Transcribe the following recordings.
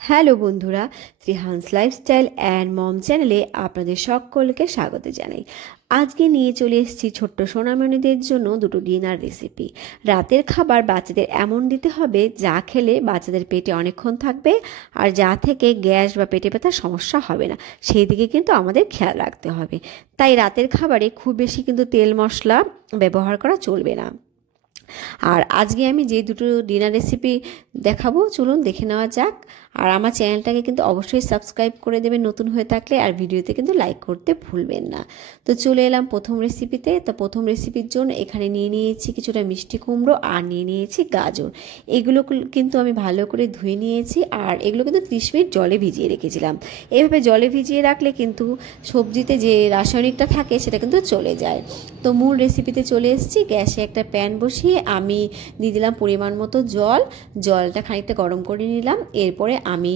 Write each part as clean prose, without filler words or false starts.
Hello বন্ধুরা, শ্রীহান্স lifestyle and mom চ্যানেলে আপনাদের সকলকে স্বাগত জানাই। আজকে নিয়ে চলে এসেছি ছোট্ট সোনামণিদের জন্য দুটো ডিনার রেসিপি। রাতের খাবার বাচ্চাদের এমন দিতে হবে যা খেলে বাচ্চাদের পেটে অনেকক্ষণ থাকবে আর যা থেকে গ্যাস বা পেটে ব্যথার সমস্যা হবে না, সেই দিকে কিন্তু আমাদের খেয়াল রাখতে হবে। তাই রাতের খাবারে খুব বেশি কিন্তু তেল মশলা ব্যবহার করা চলবে না। আর আজকে আমি যে দুটো ডিনার রেসিপি দেখাবো, চলুন দেখে নেওয়া যাক। আর আমার চ্যানেলটাকে কিন্তু অবশ্যই সাবস্ক্রাইব করে দেবেন নতুন হয়ে থাকলে, আর ভিডিওতে কিন্তু লাইক করতে ভুলবেন না। তো চলে এলাম প্রথম রেসিপিতে। তো প্রথম রেসিপির জন্য এখানে নিয়ে নিয়েছি কিছুটা মিষ্টি কুমড়ো আর নিয়ে নিয়েছি গাজর। এগুলো কিন্তু আমি ভালো করে ধুয়ে নিয়েছি, আর এগুলো কিন্তু 30 মিনিট জলে ভিজিয়ে রেখেছিলাম। এভাবে জলে ভিজিয়ে রাখলে কিন্তু সবজিতে যে রাসায়নিকটা থাকে সেটা কিন্তু চলে যায়। তো মূল রেসিপিতে চলে এসেছি। গ্যাসে একটা প্যান বসিয়ে আমি দিয়ে দিলাম পরিমাণ মতো জলটা খানিকটা গরম করে নিলাম। এরপরে আমি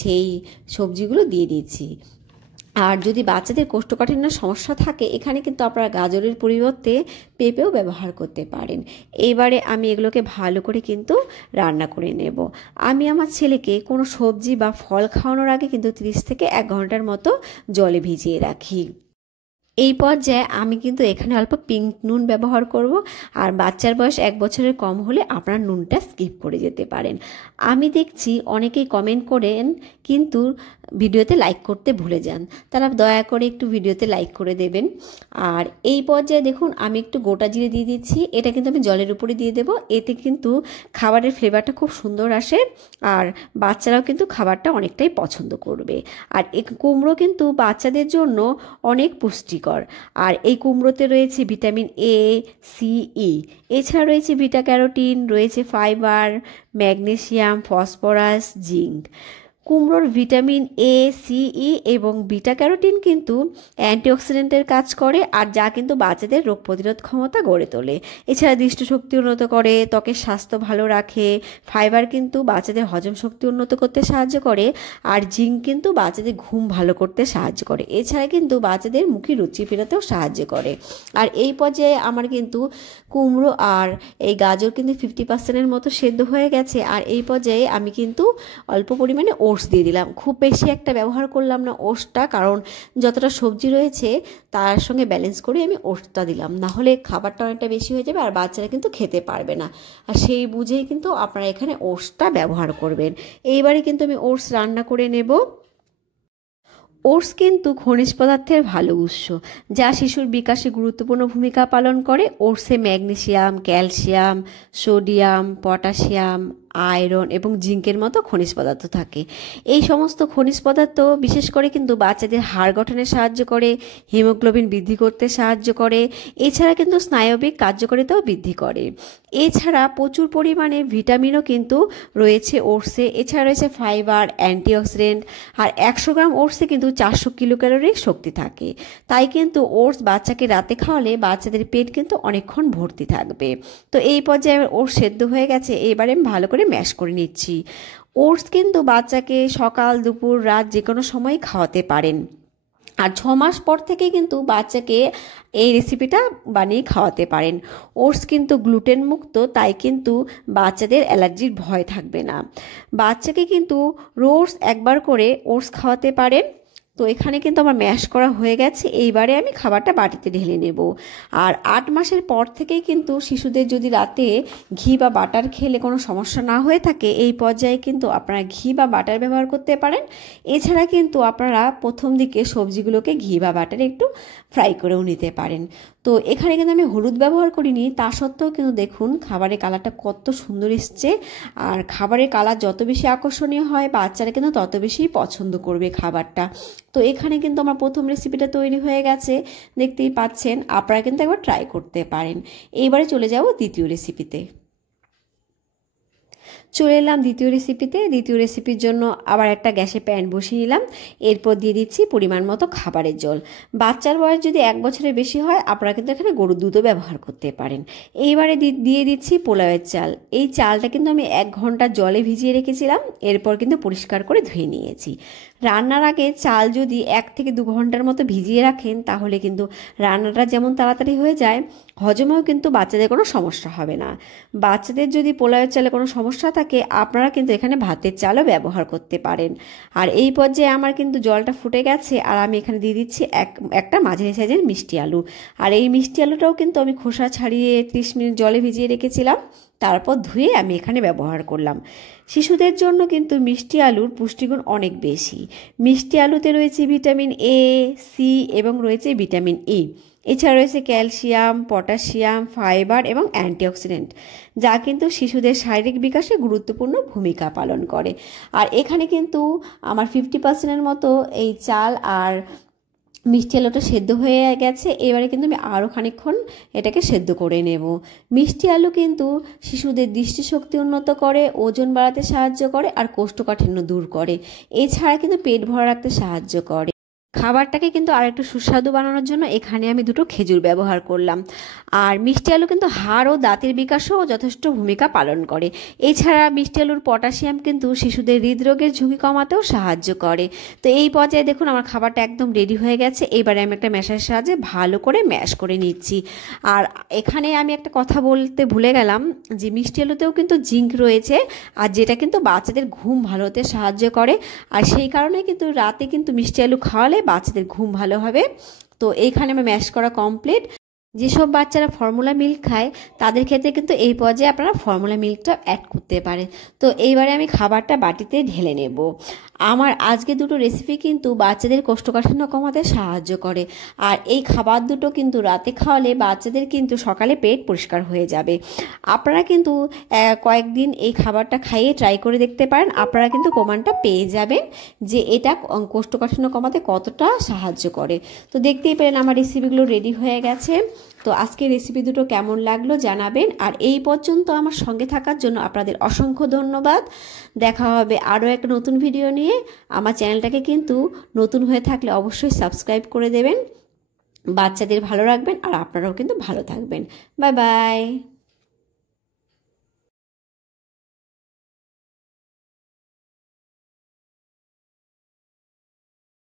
সেই সবজিগুলো দিয়ে দিচ্ছি। আর যদি বাচ্চাদের কোষ্ঠকাঠিন্য সমস্যা থাকে, এখানে কিন্তু আপনারা গাজরের পরিবর্তে পেঁপেও ব্যবহার করতে পারেন। এবারে আমি এগুলোকে ভালো করে কিন্তু রান্না করে নেব। আমি আমার ছেলেকে কোনো সবজি বা ফল খাওয়ানোর আগে কিন্তু 30 থেকে 1 ঘন্টার মতো জলে ভিজিয়ে রাখি। এই পর্যায়ে আমি কিন্তু এখানে অল্প পিঙ্ক নুন ব্যবহার করব। আর বাচ্চার বয়স 1 বছরের কম হলে আপনারা নুনটা স্কিপ করে যেতে পারেন। আমি দেখছি অনেকেই কমেন্ট করেন কিন্তু ভিডিওতে লাইক করতে ভুলে যান, তারা দয়া করে একটু ভিডিওতে লাইক করে দেবেন। আর এই পর্যায়ে দেখুন আমি একটু গোটা জিরে দিয়ে দিচ্ছি। এটা কিন্তু আমি জলের উপরে দিয়ে দেব, এতে কিন্তু খাবারের ফ্লেভারটা খুব সুন্দর আসে, আর বাচ্চারাও কিন্তু খাবারটা অনেকটাই পছন্দ করবে। আর এই কুমড়ো কিন্তু বাচ্চাদের জন্য অনেক পুষ্টিকর। আর এই কুমড়োতে রয়েছে ভিটামিন এ, সি, ই, এছাড়া রয়েছে বিটা ক্যারোটিন, রয়েছে ফাইবার, ম্যাগনেসিয়াম, ফসফরাস, জিঙ্ক। কুমড়োর ভিটামিন এ, সি, ই এবং বিটা ক্যারোটিন কিন্তু অ্যান্টিঅক্সিডেন্টের কাজ করে, আর যা কিন্তু বাচ্চাদের রোগ প্রতিরোধ ক্ষমতা গড়ে তোলে। এছাড়া দৃষ্টিশক্তি উন্নত করে, ত্বকের স্বাস্থ্য ভালো রাখে। ফাইবার কিন্তু বাচ্চাদের হজম শক্তি উন্নত করতে সাহায্য করে, আর জিঙ্ক কিন্তু বাচ্চাদের ঘুম ভালো করতে সাহায্য করে। এছাড়া কিন্তু বাচ্চাদের মুখে রুচি ফেরাতেও সাহায্য করে। আর এই পর্যায়ে আমার কিন্তু কুমড়ো আর এই গাজর কিন্তু 50%-এর মতো সেদ্ধ হয়ে গেছে। আর এই পর্যায়ে আমি কিন্তু অল্প পরিমাণে ওটস দিয়ে দিলাম। খুব বেশি একটা ব্যবহার করলাম না ওটসটা, কারণ যতটা সবজি রয়েছে তার সঙ্গে ব্যালেন্স করে আমি ওটসটা দিলাম, না হলে খাবারটা অনেকটা বেশি হয়ে যাবে আর বাচ্চারা কিন্তু খেতে পারবে না। আর সেই বুঝেই কিন্তু আপনারা এখানে ওটসটা ব্যবহার করবেন। এইবারে কিন্তু আমি ওটস রান্না করে নেব। ওটস কিন্তু খনিজ পদার্থের ভালো উৎস, যা শিশুর বিকাশে গুরুত্বপূর্ণ ভূমিকা পালন করে। ওটসে magnesium, calcium, sodium, potassium, iron এবং জিঙ্কের মতো খনিজ পদার্থ থাকে। এই সমস্ত খনিজ পদার্থ বিশেষ করে কিন্তু বাচ্চাদের হাড় গঠনে সাহায্য করে, হিমোগ্লোবিন বৃদ্ধি করতে সাহায্য করে। এছাড়া কিন্তু স্নায়বিক কার্যকারিতাও বৃদ্ধি করে। এছাড়া প্রচুর পরিমাণে ভিটামিনও কিন্তু রয়েছে ওটসে। এছাড়া রয়েছে ফাইবার, অ্যান্টিঅক্সিডেন্ট। আর 100 গ্রাম ওটসে কিন্তু 400 কিলোক্যালোরির শক্তি থাকে। তাই কিন্তু ওটস বাচ্চাকে রাতে খাওয়ালে বাচ্চাদের পেট কিন্তু অনেকক্ষণ ভর্তি থাকবে। তো এই পর্যায়ে ওটস সেদ্ধ হয়ে গেছে, এবারে আমি ভালো করে ম্যাশ করে নিচ্ছি। ওটস কিন্তু বাচ্চাকে সকাল, দুপুর, রাত যে কোনো সময় খাওয়াতে পারেন। আর 6 মাস পর থেকে কিন্তু বাচ্চাকে এই রেসিপিটা বানিয়ে খাওয়াতে পারেন। ওটস কিন্তু গ্লুটেন মুক্ত, তাই কিন্তু বাচ্চাদের অ্যালার্জির ভয় থাকবে না। বাচ্চাকে কিন্তু রোজ একবার করে ওটস খাওয়াতে পারেন। তো এখানে কিন্তু আমার ম্যাশ করা হয়ে গেছে। এইবারে আমি খাবারটা বাটিতে ঢেলে নেব। আর 8 মাসের পর থেকেই কিন্তু শিশুদের যদি রাতে ঘি বা বাটার খেলে কোনো সমস্যা না হয়ে থাকে, এই পর্যায়ে কিন্তু আপনারা ঘি বা বাটার ব্যবহার করতে পারেন। এছাড়া কিন্তু আপনারা প্রথম দিকে সবজিগুলোকে ঘি বা বাটারে একটু ফ্রাই করেও নিতে পারেন। তো এখানে কিন্তু আমি হলুদ ব্যবহার করিনি, তা সত্ত্বেও কিন্তু দেখুন খাবারের কালারটা কত সুন্দর এসছে। আর খাবারের কালার যত বেশি আকর্ষণীয় হয়, বাচ্চারা কিন্তু তত বেশি পছন্দ করবে খাবারটা। তো এখানে কিন্তু আমার প্রথম রেসিপিটা তৈরি হয়ে গেছে, দেখতেই পাচ্ছেন। আপনারা কিন্তু একবার ট্রাই করতে পারেন। এইবারে চলে যাব দ্বিতীয় রেসিপিতে। চলে এলাম দ্বিতীয় রেসিপিতে। দ্বিতীয় রেসিপির জন্য আবার একটা গ্যাসে প্যান বসিয়ে নিলাম। এরপর দিয়ে দিচ্ছি পরিমাণ মতো খাবারের জল। বাচ্চার বয়স যদি 1 বছরের বেশি হয়, আপনারা কিন্তু এখানে গরুর দুধও ব্যবহার করতে পারেন। এইবারে দিয়ে দিচ্ছি পোলাওয়ের চাল। এই চালটা কিন্তু আমি 1 ঘন্টা জলে ভিজিয়ে রেখেছিলাম, এরপর কিন্তু পরিষ্কার করে ধুয়ে নিয়েছি। রান্নার আগে চাল যদি 1 থেকে 2 ঘন্টার মতো ভিজিয়ে রাখেন, তাহলে কিন্তু রান্নাটা যেমন তাড়াতাড়ি হয়ে যায়, হজমেও কিন্তু বাচ্চাদের কোনো সমস্যা হবে না। বাচ্চাদের যদি পোলাওয়ের চালে কোনো সমস্যা থাকে থাকে আপনারা কিন্তু এখানে ভাতের চালও ব্যবহার করতে পারেন। আর এই পর্যায়ে আমার কিন্তু জলটা ফুটে গেছে আর আমি এখানে দিয়ে দিচ্ছি একটা মাঝারি সাইজের মিষ্টি আলু। আর এই মিষ্টি আলুটাও কিন্তু আমি খোসা ছাড়িয়ে 30 মিনিট জলে ভিজিয়ে রেখেছিলাম, তারপর ধুয়ে আমি এখানে ব্যবহার করলাম। শিশুদের জন্য কিন্তু মিষ্টি আলুর পুষ্টিগুণ অনেক বেশি। মিষ্টি আলুতে রয়েছে ভিটামিন এ, সি এবং রয়েছে ভিটামিন ই। এছাড়া রয়েছে ক্যালসিয়াম, পটাশিয়াম, ফাইবার এবং অ্যান্টিঅক্সিডেন্ট, যা কিন্তু শিশুদের শারীরিক বিকাশে গুরুত্বপূর্ণ ভূমিকা পালন করে। আর এখানে কিন্তু আমার 50%-এর মতো এই চাল আর মিষ্টি আলুটা সেদ্ধ হয়ে গেছে। এবারে কিন্তু আমি আরও খানিকক্ষণ এটাকে সেদ্ধ করে নেব। মিষ্টি আলু কিন্তু শিশুদের দৃষ্টিশক্তি উন্নত করে, ওজন বাড়াতে সাহায্য করে আর কোষ্ঠকাঠিন্য দূর করে। এছাড়া কিন্তু পেট ভরা রাখতে সাহায্য করে। খাবারটাকে কিন্তু আর একটু সুস্বাদু বানানোর জন্য এখানে আমি 2টো খেজুর ব্যবহার করলাম। আর মিষ্টি আলু কিন্তু হাড় ও দাঁতের বিকাশেও যথেষ্ট ভূমিকা পালন করে। এছাড়া মিষ্টি আলুর পটাশিয়াম কিন্তু শিশুদের হৃদরোগের ঝুঁকি কমাতেও সাহায্য করে। তো এই পর্যায়ে দেখুন আমার খাবারটা একদম রেডি হয়ে গেছে। এবারে আমি একটা ম্যাশের সাহায্যে ভালো করে ম্যাশ করে নিচ্ছি। আর এখানে আমি একটা কথা বলতে ভুলে গেলাম যে মিষ্টি আলুতেও কিন্তু জিঙ্ক রয়েছে, আর যেটা কিন্তু বাচ্চাদের ঘুম ভালো হতে সাহায্য করে। আর সেই কারণে কিন্তু রাতে কিন্তু মিষ্টি আলু খাওয়ালে বাচ্চাদের ঘুম ভালো হবে। তো এইখানে আমার ম্যাশ করা কমপ্লিট। যেসব বাচ্চারা ফর্মুলা মিল্ক খায় তাদের ক্ষেত্রে কিন্তু এই পর্যায়ে আপনারা ফর্মুলা মিল্কটা অ্যাড করতে পারেন। তো এইবারে আমি খাবারটা বাটিতে ঢেলে নেব। আমার আজকে 2টো রেসিপি কিন্তু বাচ্চাদের কোষ্ঠকাঠিন্য কমাতে সাহায্য করে। আর এই খাবার দুটো কিন্তু রাতে খাওয়ালে বাচ্চাদের কিন্তু সকালে পেট পরিষ্কার হয়ে যাবে। আপনারা কিন্তু কয়েকদিন এই খাবারটা খাইয়ে ট্রাই করে দেখতে পারেন। আপনারা কিন্তু প্রমাণটা পেয়ে যাবেন যে এটা কোষ্ঠকাঠিন্য কমাতে কতটা সাহায্য করে। তো দেখতেই পেলেন আমার রেসিপিগুলো রেডি হয়ে গেছে। তো আজকে রেসিপি দুটো কেমন লাগলো জানাবেন। আর এই পর্যন্ত আমার সঙ্গে থাকার জন্য আপনাদের অসংখ্য ধন্যবাদ। দেখা হবে আরও একটা নতুন ভিডিও নিয়ে। আমার চ্যানেলটাকে কিন্তু নতুন হয়ে থাকলে অবশ্যই সাবস্ক্রাইব করে দেবেন। বাচ্চাদের ভালো রাখবেন আর আপনারাও কিন্তু ভালো থাকবেন। Bye bye.